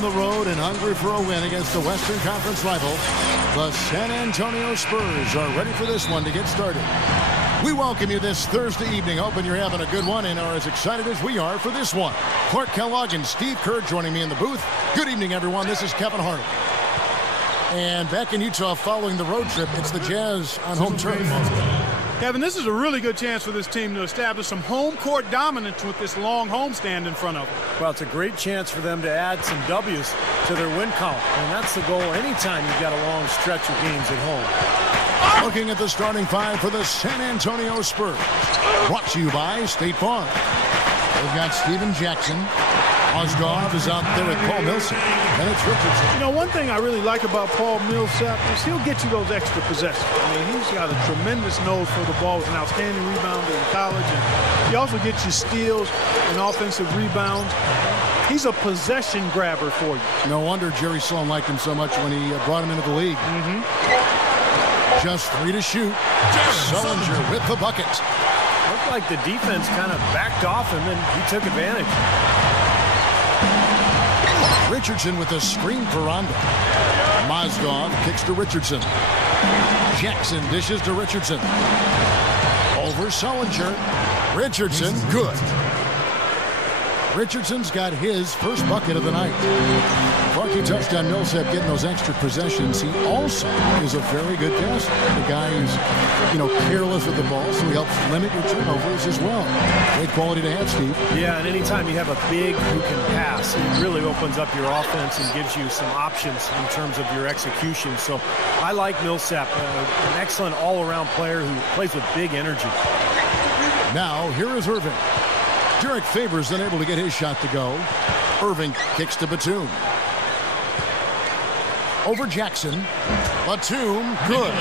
On the road and hungry for a win against the Western Conference rival, the San Antonio Spurs are ready for this one to get started. We welcome you this Thursday evening, hoping you're having a good one and are as excited as we are for this one. Clark Kellogg and Steve Kerr joining me in the booth. Good evening, everyone. This is Kevin Harlan. And back in Utah following the road trip, it's the Jazz on home turf. Kevin, this is a really good chance for this team to establish some home court dominance with this long homestand in front of them. Well, it's a great chance for them to add some W's to their win column. And that's the goal anytime you've got a long stretch of games at home. Looking at the starting five for the San Antonio Spurs. Brought to you by State Farm. They've got Steven Jackson. Osgoff is out there with Paul Millsap. And it's Richardson. You know, one thing I really like about Paul Millsap is he'll get you those extra possessions. I mean, he's got a tremendous nose for the ball. He's an outstanding rebounder in college. And he also gets you steals and offensive rebounds. He's a possession grabber for you. No wonder Jerry Sloan liked him so much when he brought him into the league. Just 3 to shoot. Sullinger with the bucket. Looked like the defense kind of backed off him, and he took advantage. Richardson with a screen for Rondo. Mozgov kicks to Richardson. Jackson dishes to Richardson. Over Sullinger. Richardson, good. Richardson's got his first bucket of the night. Clarky touched on Millsap getting those extra possessions. He also is a very good passer. The guy who's, careless with the ball, so he helps limit your turnovers as well. Great quality to have, Steve. Yeah, and anytime you have a big who can pass, it really opens up your offense and gives you some options in terms of your execution. So I like Millsap, an excellent all-around player who plays with big energy. Now, here is Irving. Derek Favors unable to get his shot to go. Irving kicks to Batum. Over Jackson. Batum, good.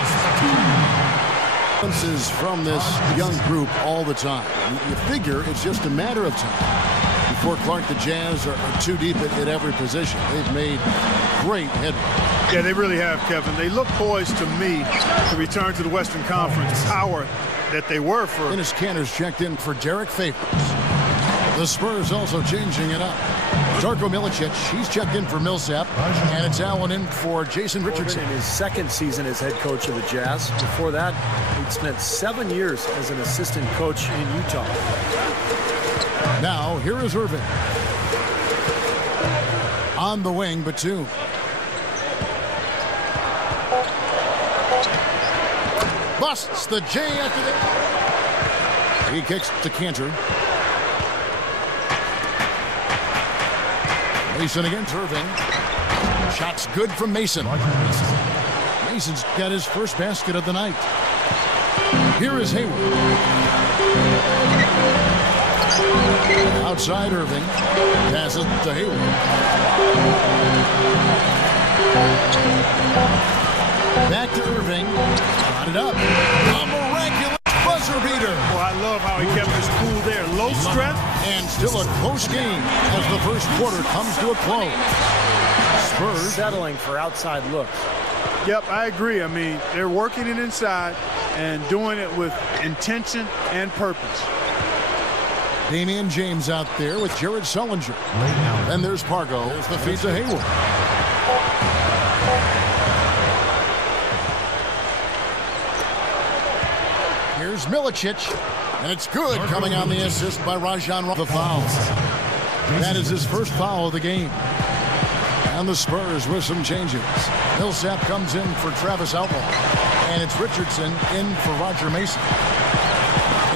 Is from this young group all the time. You figure it's just a matter of time before Clark, the Jazz are too deep at every position. They've made great headway. Yeah, they really have, Kevin. They look poised to me to return to the Western Conference power that they were for. Dennis Cantor's checked in for Derek Favors. The Spurs also changing it up. Darko Milicic, he's checked in for Millsap, and it's Allen in for Jason Richardson. In his second season as head coach of the Jazz. Before that, he'd spent 7 years as an assistant coach in Utah. Now, here is Irving. On the wing, Batum. Busts the J after that. He kicks to Cantor. Mason against Irving. Shots good from Mason. Mason's got his first basket of the night. Here is Hayward. Outside Irving. Passes to Hayward. Back to Irving. Got it up. A miraculous buzzer beater. Well, I love how he kept his cool there. Low strength. And still a close game as the first quarter comes to a close. Spurs settling for outside looks. Yep, I agree. I mean, they're working it inside and doing it with intention and purpose. Damian James out there with Jared Sullinger. And there's Pargo. There's the feed to Hayward. Here's Milicic. And it's good coming on the assist by Rajon Rondo. The foul. That is his first foul of the game. And the Spurs with some changes. Millsap comes in for Travis Outlaw. And it's Richardson in for Roger Mason.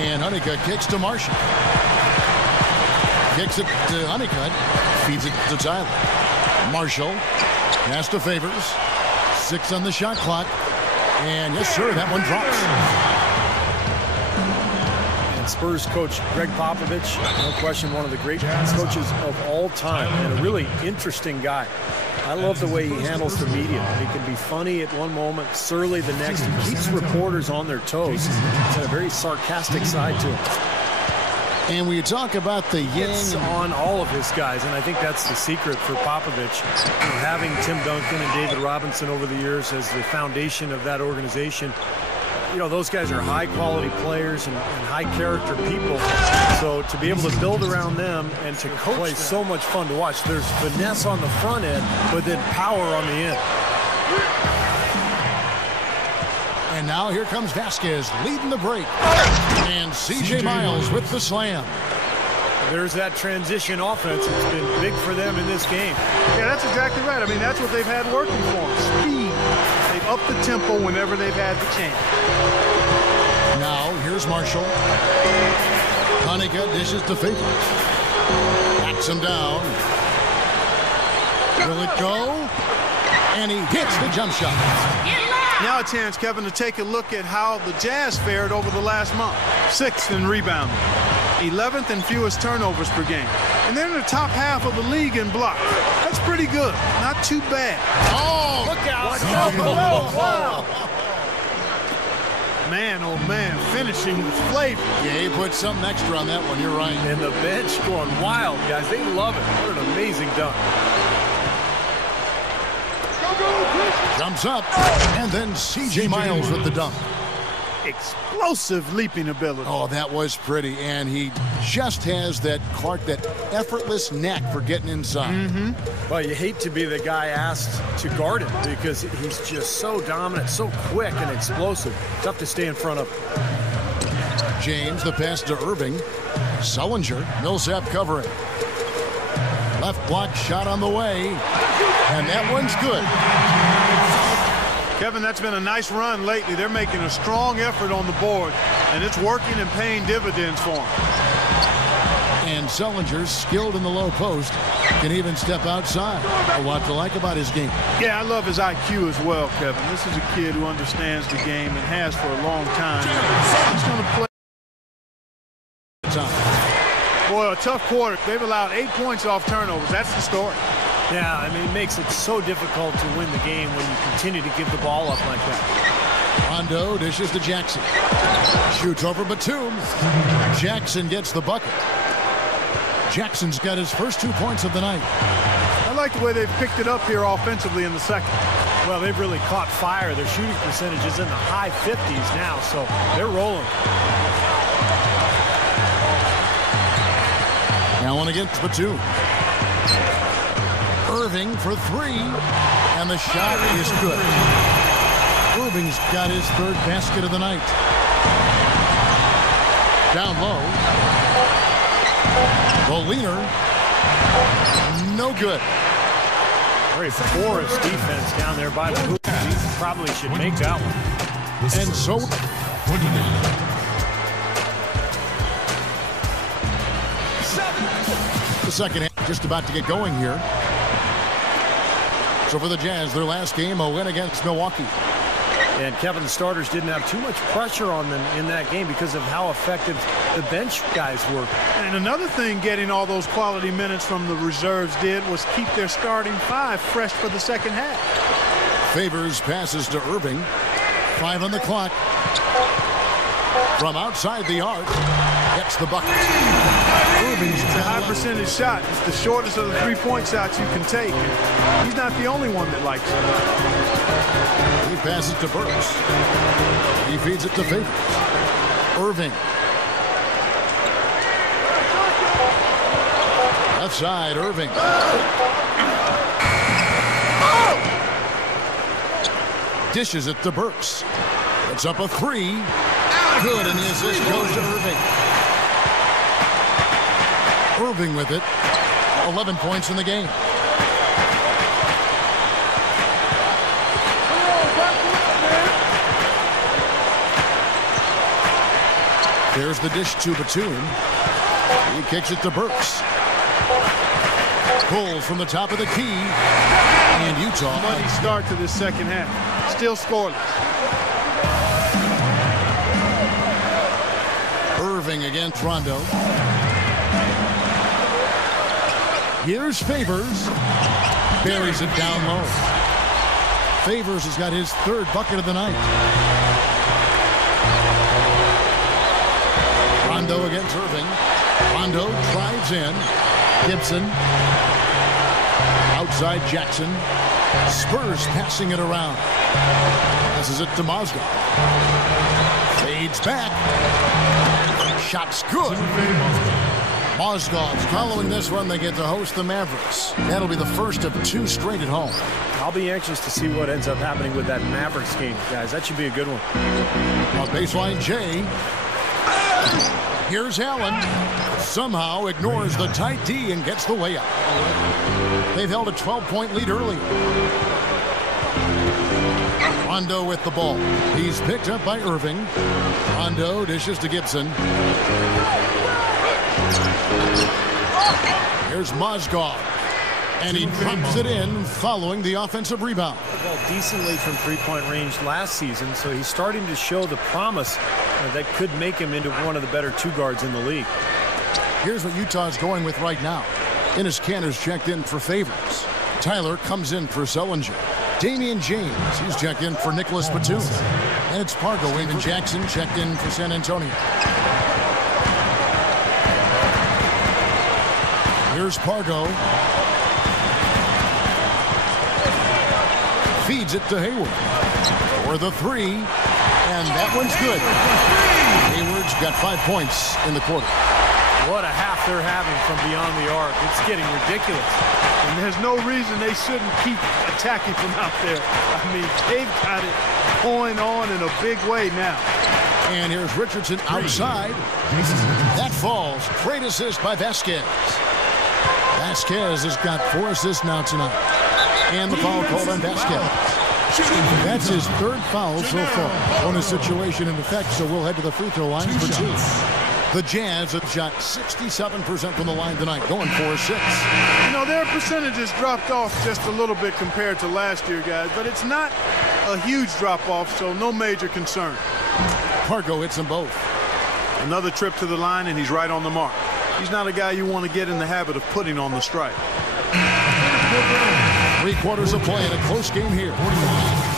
And Honeycutt kicks to Marshall. Kicks it to Honeycutt. Feeds it to Tyler. Marshall. Pass to Favors. 6 on the shot clock. And yes, sir, that one drops. Spurs coach Greg Popovich, no question one of the great coaches of all time, and a really interesting guy. I love the way he handles the media. He can be funny at one moment, surly the next. He keeps reporters on their toes. He's got a very sarcastic side to him. And when you talk about the yang on all of his guys, and I think that's the secret for Popovich, having Tim Duncan and David Robinson over the years as the foundation of that organization. you know, those guys are high-quality players and high-character people. So to be able to build around them and to coach them, so much fun to watch. There's finesse on the front end, but then power on the end. And now here comes Vasquez leading the break. And C.J. Miles with the slam. There's that transition offense. It's been big for them in this game. Yeah, that's exactly right. I mean, that's what they've had working for them. Speed. They've upped the tempo whenever they've had the chance. Now, here's Marshall. Hanukkah dishes to Favors. Backs him down. Will it go? And he hits the jump shot. Now a chance, Kevin, to take a look at how the Jazz fared over the last month. 6th in rebounding. 11th in fewest turnovers per game. And they're in the top half of the league in blocks. That's pretty good. Not too bad. Oh, look out. Wow. Man, oh man, finishing with flavor. Yeah, he put something extra on that one. You're right. And the bench going wild, guys. They love it. What an amazing dunk. Jumps up, and then C.J. Miles with the dunk. Explosive leaping ability. Oh, that was pretty, and he just has that effortless knack for getting inside. Well, you hate to be the guy asked to guard him because he's just so dominant, so quick and explosive. Tough to stay in front of. James, the pass to Irving. Sullinger, Millsap covering. Left block shot on the way, and that one's good. Kevin, that's been a nice run lately. They're making a strong effort on the board, and it's working and paying dividends for them. And Sullinger, skilled in the low post, can even step outside. A lot to like about his game. Yeah, I love his IQ as well, Kevin. This is a kid who understands the game and has for a long time. He's going to play. Boy, a tough quarter. They've allowed 8 points off turnovers. That's the story. Yeah, I mean, it makes it so difficult to win the game when you continue to give the ball up like that. Rondo dishes to Jackson. Shoots over Batum. Jackson gets the bucket. Jackson's got his first 2 points of the night. I like the way they've picked it up here offensively in the second. Well, they've really caught fire. Their shooting percentage is in the high 50s now, so they're rolling. Now on against Batum. Irving for 3, and the shot is good. Irving's got his 3rd basket of the night. Down low. The leaner. No good. Very porous defense down there by Batum. He probably should make that one. And so... The second half just about to get going here. So for the Jazz, their last game, a win against Milwaukee. And Kevin, the starters didn't have too much pressure on them in that game because of how effective the bench guys were. And another thing getting all those quality minutes from the reserves did was keep their starting 5 fresh for the second half. Favors passes to Irving. 5 on the clock. From outside the arc, gets the bucket. Irving's a high percentage shot. It's the shortest of the 3-point shots you can take. He's not the only one that likes it. He passes to Burks. He feeds it to Favors. Irving. Left side, Irving. Dishes it to Burks. It's up a 3. Good, and the assist goes to Irving. Irving with it. 11 points in the game. There's the dish to Batum. He kicks it to Burks. Pulls from the top of the key. And Utah. Money start to this second half. Still scoreless. Irving against Rondo. Here's Favors. Buries it down low. Favors has got his 3rd bucket of the night. Rondo against Irving. Rondo drives in. Gibson. Outside Jackson. Spurs passing it around. Passes it to Mozgov. Fades back. Shot's good. Mozgov's following this one. They get to host the Mavericks. That'll be the first of 2 straight at home. I'll be anxious to see what ends up happening with that Mavericks game, guys. That should be a good one. On baseline, Jay. Here's Allen. Somehow ignores the tight D and gets the way up. They've held a 12-point lead early. Rondo with the ball. He's picked up by Irving. Rondo dishes to Gibson. Here's Mozgov. And he drops it in following the offensive rebound. Well, decently from three-point range last season, so he's starting to show the promise that could make him into one of the better 2 guards in the league. Here's what Utah's going with right now. Ennis Kanter's checked in for Favors. Tyler comes in for Sullinger. Damian James, he's checked in for Nicholas Batum. And it's Pargo. Wayman Jackson checked in for San Antonio. Here's Pargo. Feeds it to Hayward for the 3, and that one's good. Hayward's got 5 points in the quarter. What a half they're having from beyond the arc. It's getting ridiculous. And there's no reason they shouldn't keep attacking from out there. I mean, they've got it going on in a big way now. And here's Richardson outside. That falls. Great assist by Vasquez. Vasquez has got 4 assists now tonight. And the foul called on Vasquez. That's his 3rd foul so far. Bonus situation in effect, so we'll head to the free throw line for 2. The Jazz have shot 67% from the line tonight, going 4-6. You know, their percentages dropped off just a little bit compared to last year, guys, but it's not a huge drop-off, so no major concern. Pargo hits them both. Another trip to the line, and he's right on the mark. He's not a guy you want to get in the habit of putting on the strike. 3 quarters of play in a close game here.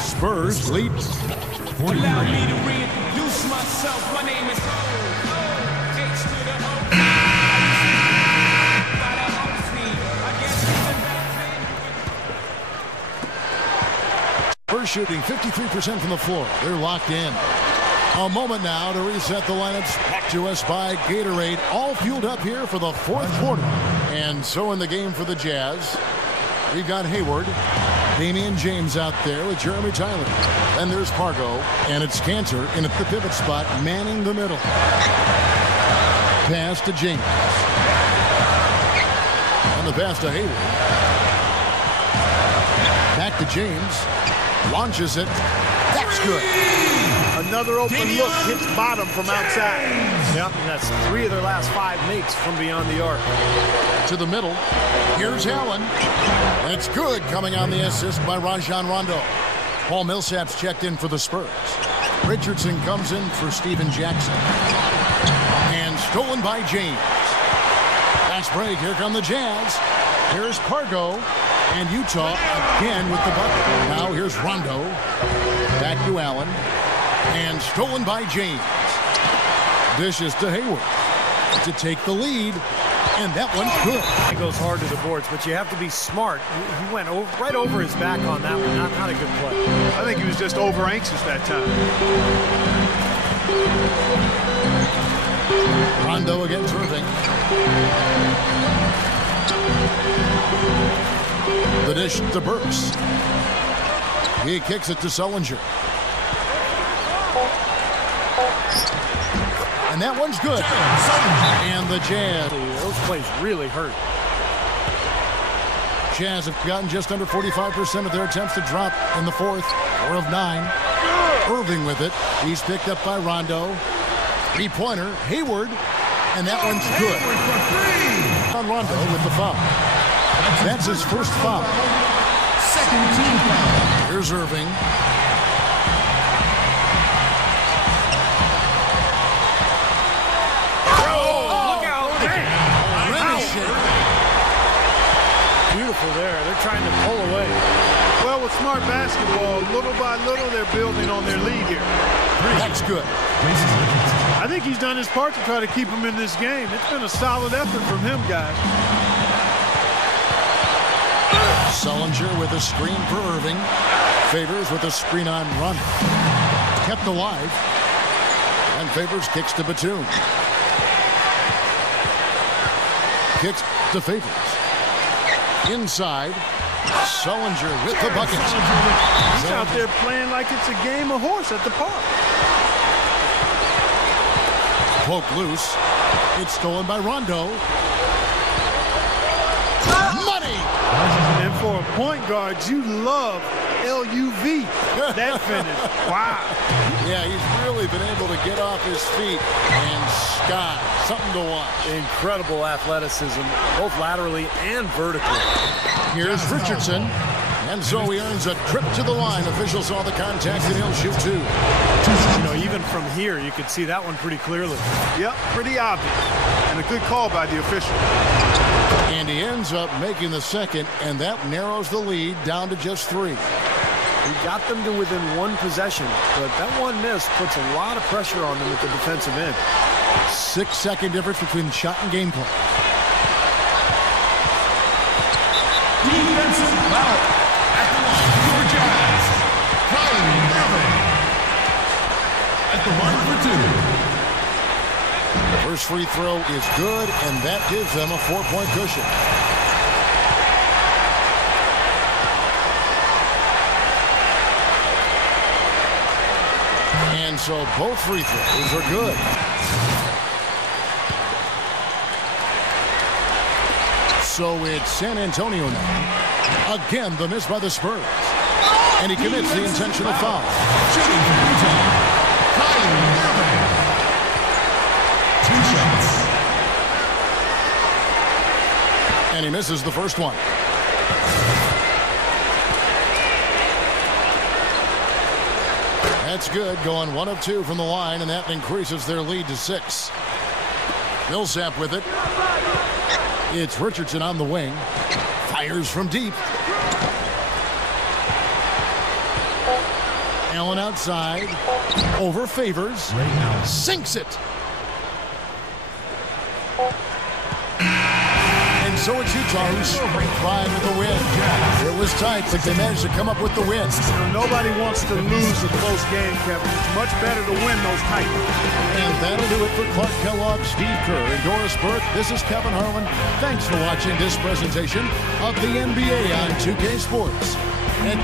Spurs lead. Allow me to reintroduce myself. My name is H to the O. Spurs shooting 53% from the floor. They're locked in. A moment now to reset the lineups. Back to us by Gatorade. All fueled up here for the 4th quarter. And so in the game for the Jazz, we've got Hayward, Damian James out there with Jeremy Tyler. Then there's Pargo, and it's Kanter in at the pivot spot, manning the middle. Pass to James. And the pass to Hayward. Back to James. Launches it. That's good. Another open look, hits bottom from outside. Yep, and that's 3 of their last 5 makes from beyond the arc. To the middle. Here's Allen. And it's good, coming on the assist by Rajon Rondo. Paul Millsap's checked in for the Spurs. Richardson comes in for Steven Jackson. And stolen by James. Fast break. Here come the Jazz. Here's Pargo. And Utah again with the bucket. Now here's Rondo. Back to Allen. And stolen by James. Dishes to Hayward to take the lead. And that one's good. He goes hard to the boards, but you have to be smart. He went right over his back on that one. Not a good play. I think he was just over anxious that time. Rondo against Irving. The dish to Burks. He kicks it to Sullinger. And that one's good. And the Jazz. Those plays really hurt. Jazz have gotten just under 45% of their attempts to drop in the 4th. 4 of 9. Irving with it. He's picked up by Rondo. 3-pointer. Hayward. And that one's good. On Rondo with the foul. That's his first foul. Second team foul. Here's Irving. Beautiful there. They're trying to pull away. Well, with smart basketball, little by little, they're building on their lead here. That's good. I think he's done his part to try to keep him in this game. It's been a solid effort from him, guys. Sullinger with a screen for Irving. Favors with a screen on Rondo. Kept alive. And Favors kicks to Batum. Kicks to Favors. Inside. Sullinger with the bucket. He's out there playing like it's a game of horse at the park. Poke loose. It's stolen by Rondo. Money! And for a point guard, you love LUV. That finish. Wow. Yeah, he's really been able to get off his feet and sky. Something to watch. Incredible athleticism, both laterally and vertically. Here's Richardson. And so he earns a trip to the line. Officials saw the contact and he'll shoot two. You know, even from here, you could see that one pretty clearly. Yep, pretty obvious. And a good call by the official. And he ends up making the second, and that narrows the lead down to just 3. He got them to within one possession, but that one miss puts a lot of pressure on them at the defensive end. 6-second difference between shot and game clock. Defensive foul at the line for Jazz. Kyrie Irving at the line for 2. First free throw is good, and that gives them a 4-point cushion. And so both free throws are good. So it's San Antonio now. Again, the miss by the Spurs. And he commits the intentional foul. Shooting for Utah. Kyrie Irving. 2 shots. And he misses the first one. That's good, going 1 of 2 from the line, and that increases their lead to 6. Millsap with it. It's Richardson on the wing. Fires from deep. Allen outside. Over Favors. Sinks it. And so it's Utah who's pride with the win. It was tight, but they managed to come up with the win. Nobody wants to lose a close game, Kevin. It's much better to win those tight ones. And that'll do it for Clark Kellogg, Steve Kerr, and Doris Burke. This is Kevin Harlan. Thanks for watching this presentation of the NBA on 2K Sports. And